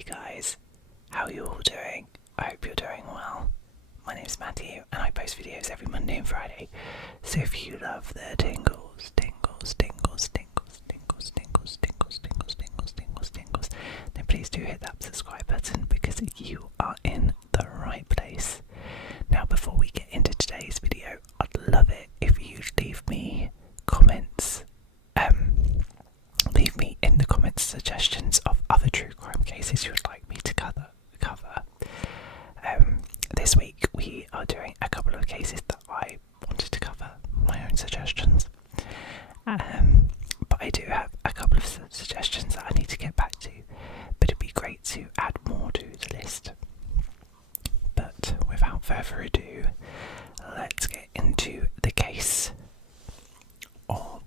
Hey guys, how are you all doing? I hope you're doing well. My name's Matthew and I post videos every Monday and Friday. So if you love the tingles, then please do hit that subscribe button because you are in the right place. Now before we get into today's video, I'd love it if you'd leave me comments. Leave me in the comments suggestions of other true crime cases you would like me to cover. This week we are doing a couple of cases that I wanted to cover, my own suggestions. But I do have a couple of suggestions that I need to get back to, but it'd be great to add more to the list. But without further ado, let's get into the case of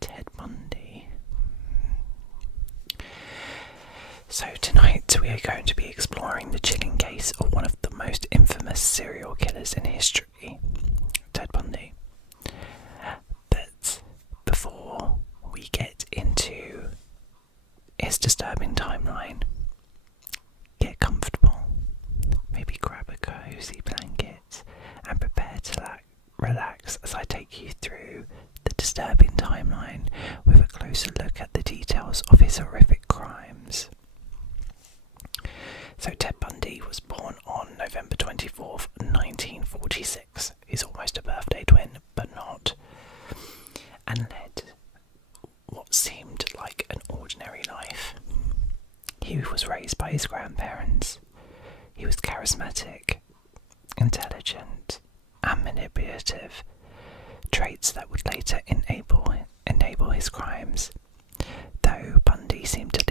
Ted Bundy. So tonight we are going to be exploring the chilling case of one of the most infamous serial killers in history, Ted Bundy. But before we get into his disturbing timeline, get comfortable, maybe grab a cozy blanket and prepare to relax as I take you through the disturbing timeline with a closer look at the details of his horrific crimes. So Ted Bundy was born on November 24th, 1946. He's almost a birthday twin, but not. And led what seemed like an ordinary life. He was raised by his grandparents. He was charismatic, intelligent, and manipulative, traits that would later enable his crimes. Though Bundy seemed to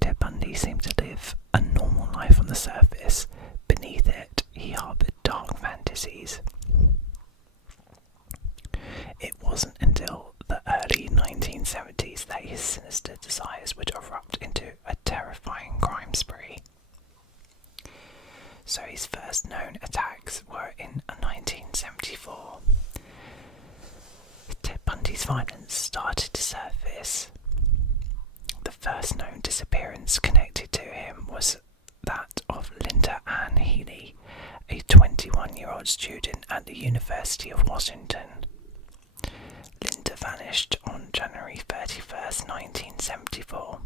Ted Bundy seemed to live a normal life on the surface, beneath it he harboured dark fantasies. It wasn't until the early 1970s that his sinister desires would erupt into a terrifying crime spree. So his first known attacks were in 1974. Ted Bundy's violence started to surface. The first known disappearance connected to him was that of Linda Ann Healy, a 21-year-old student at the University of Washington. Linda vanished on January 31st, 1974.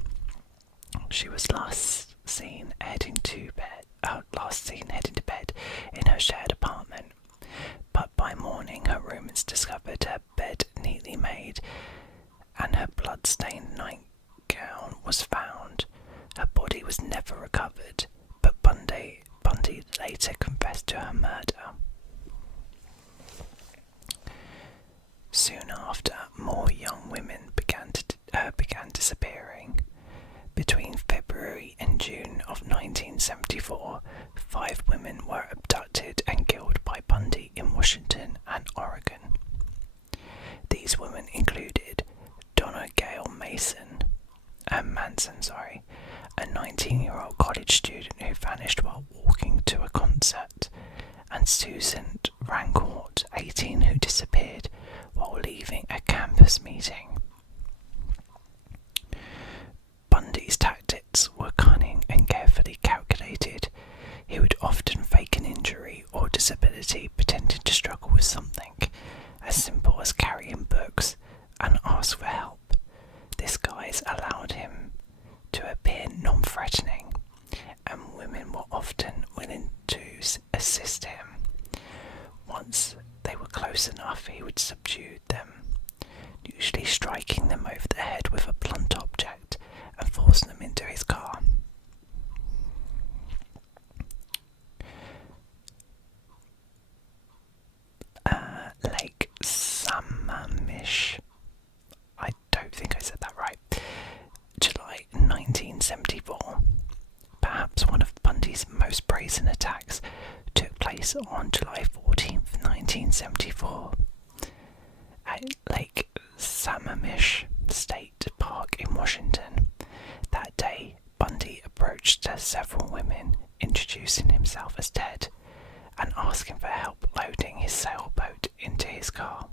She was last seen heading to bed in her shared apartment, but by morning her roommates discovered her bed neatly made and her blood-stained nightgown was found. Her body was never recovered, but Bundy later confessed to her murder. Soon after, more young women began disappearing. Between February and June of 1974, 5 women were abducted and killed by Bundy in Washington and Oregon. These women included Donna Gail Manson, a 19-year-old college student who vanished while walking to a concert, and Susan Rancourt, 18, who disappeared while leaving a campus meeting. Bundy's tactics were cunning and carefully calculated. He would often fake an injury or disability, pretending to struggle with something as simple as carrying books, and ask for help. This guise allowed him to appear non-threatening, and women were often willing to assist him. Once they were close enough, he would subdue them, usually striking them over the head with a blunt object and forcing them into his car. Lake Sammamish. I don't think I said that right. July 1974. Perhaps one of Bundy's most brazen attacks took place on July 14th, 1974. At Lake Sammamish State Park in Washington. That day, Bundy approached several women, introducing himself as Ted and asking for help loading his sailboat into his car.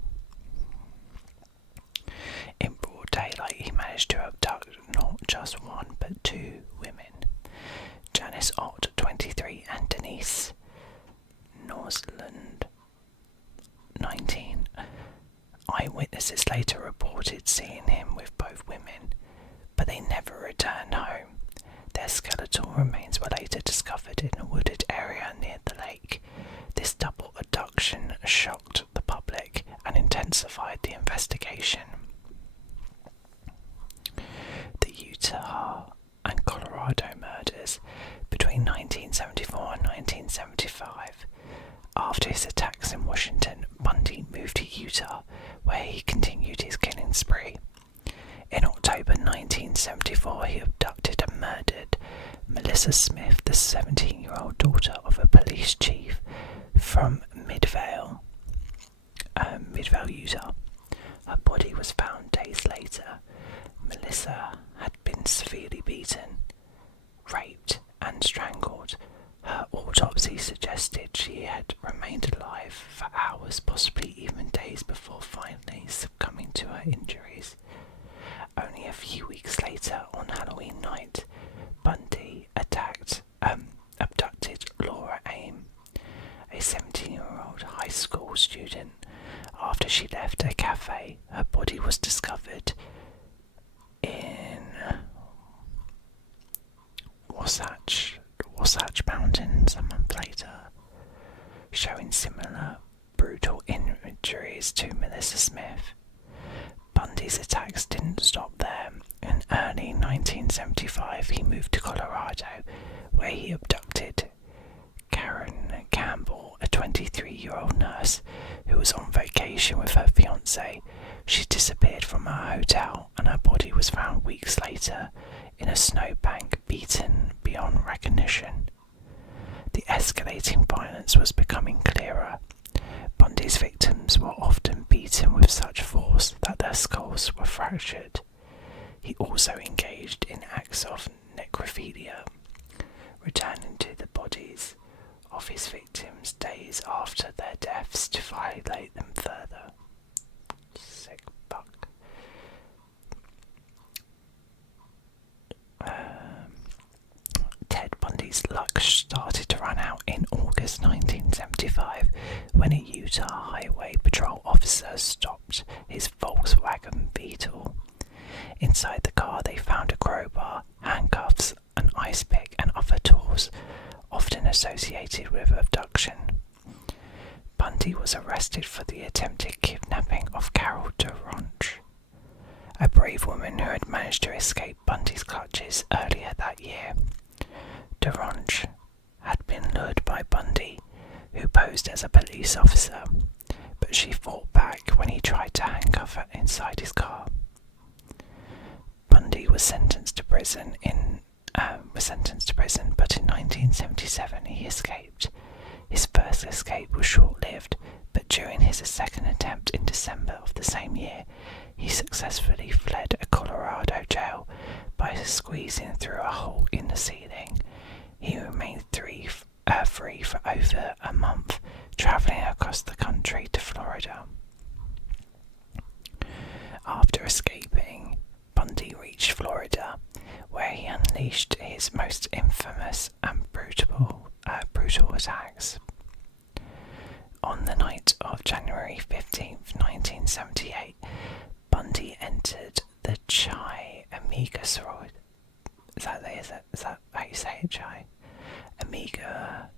In broad daylight, 2019. Eyewitnesses later reported seeing him with both women, but they never returned home. Their skeletal remains were later discovered in a wooded area near the lake. This double abduction shocked the public and intensified the investigation. The Utah and Colorado murders between 1974 and 1975. After his attacks in Washington, Bundy moved to Utah, where he continued his killing spree. In October 1974, he abducted and murdered Melissa Smith, the 17-year-old daughter of a police chief from Midvale, Utah. Her body was found days later. Melissa had been severely beaten, raped, and strangled. Her autopsy suggested she had remained alive for hours, possibly even days, before finally succumbing to her injuries. Only a few weeks later, on Halloween night, Bundy abducted Laura Aim, a 17-year-old high school student. After she left a cafe, her body was discovered in Wasatch Mountains a month later, showing similar brutal injuries to Melissa Smith. Bundy's attacks didn't stop there. In early 1975, he moved to Colorado, where he abducted Karen Campbell, a 23-year-old nurse who was on vacation with her fiancé. She disappeared from her hotel, and her body was found weeks later in a snowbank, beaten beyond recognition. The escalating violence was becoming clearer. Bundy's victims were often beaten with such force that their skulls were fractured. He also engaged in acts of necrophilia, returning to the bodies of his victims days after their deaths to violate them further. Sick fuck. Ted Bundy's luck started to run out in August 1975 when a Utah Highway Patrol officer stopped his Volkswagen Beetle. Inside the car they found a crowbar, handcuffs, an ice pick and other tools, often associated with abduction. Bundy was arrested for the attempted kidnapping of Carol DeRonch, a brave woman who had managed to escape Bundy's clutches earlier that year. DeRonch had been lured by Bundy, who posed as a police officer, but she fought back when he tried to handcuff her inside his car. Bundy was sentenced to prison, but in 1977 he escaped. His first escape was short-lived, but during his second attempt in December of the same year, he successfully fled a Colorado jail by squeezing through a hole in the ceiling. He remained free for over a month, travelling across the country to Florida. After escaping, Bundy reached Florida, where he unleashed his most infamous and brutal attacks. On the night of January 15th, 1978, Bundy entered the Chi Omega sorority. Is that how you say it, Chi? Omega,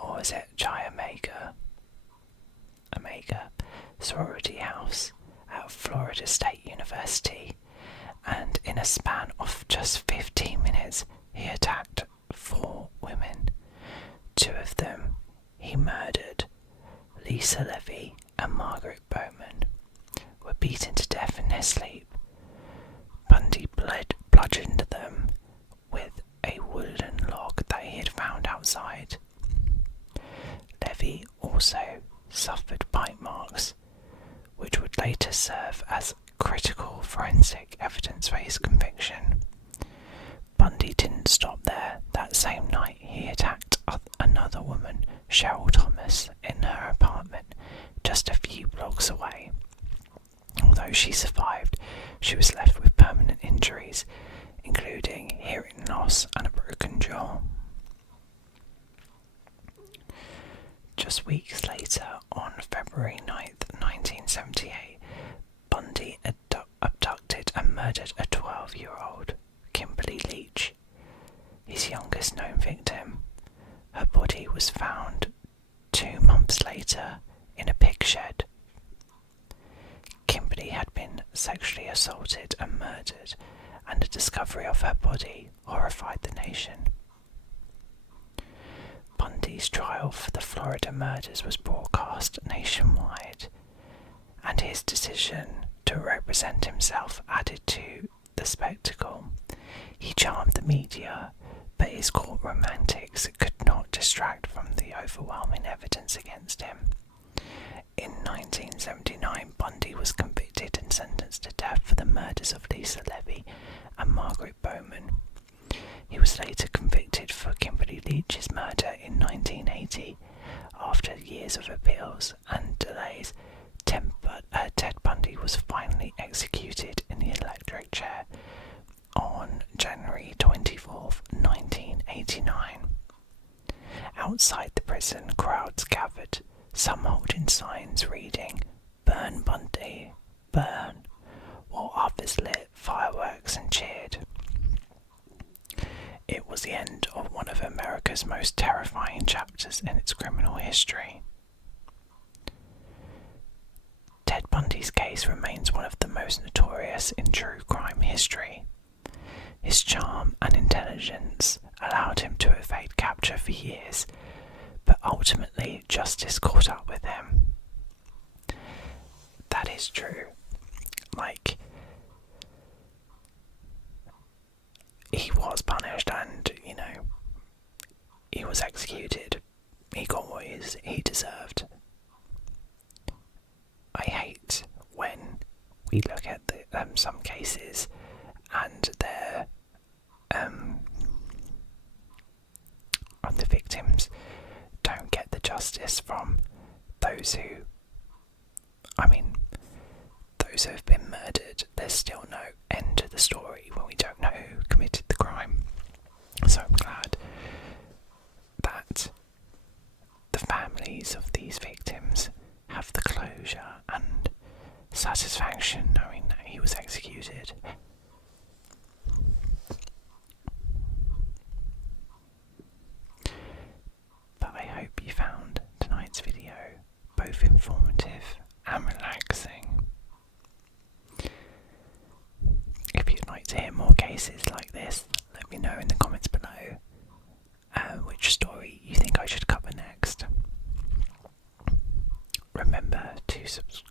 or is it Chi Omega? Omega sorority house at Florida State University, and in a span of just 15 minutes, he attacked 4 women. 2 of them he murdered. Lisa Levy and Margaret Bowman were beaten to death in their sleep. Bundy bludgeoned them with a wooden log that he had found outside. Levy also suffered bite marks, which would later serve as critical forensic evidence for his conviction. Bundy didn't stop there. That same night he attacked another woman, Cheryl Thomas, in her apartment just a few blocks away. Although she survived, she was left with permanent injuries, including hearing loss and a broken jaw. Just weeks later, on February 9th, 1978, Bundy abducted and murdered a 12-year-old, Kimberly Leach, his youngest known victim. Her body was found 2 months later in a pig shed. Kimberly had been sexually assaulted and murdered, and the discovery of her body horrified the nation. Bundy's trial for the Florida murders was broadcast nationwide, and his decision to represent himself added to the spectacle. He charmed the media, but his courtroom antics could not distract from the overwhelming evidence against him. In 1979, Bundy was convicted and sentenced to death for the murders of Lisa Levy and Margaret Bowman. He was later convicted for Kimberly Leach's murder in 1980. After years of appeals and delays, Ted Bundy was finally executed in the electric chair on January 24th, 1989. Outside the prison, crowds gathered, some holding signs reading, "Burn Bundy, burn," while others lit fireworks and cheered. It was the end of one of America's most terrifying chapters in its criminal history. Ted Bundy's case remains one of the most notorious in true crime history. His charm and intelligence allowed him to evade capture for years, but ultimately justice caught up with him. That is true. He was punished and, he was executed. He got what he deserved. I hate when we look at some cases and the victims don't get the justice from those who have been murdered. There's still no end to the story when we don't know who committed the crime. So I'm glad that the families of these victims have the closure and satisfaction knowing that he was executed. But I hope you found tonight's video both informative and relaxing. If you'd like to hear more cases like this, let me know in the comments below which story you think I should cover next. Remember to subscribe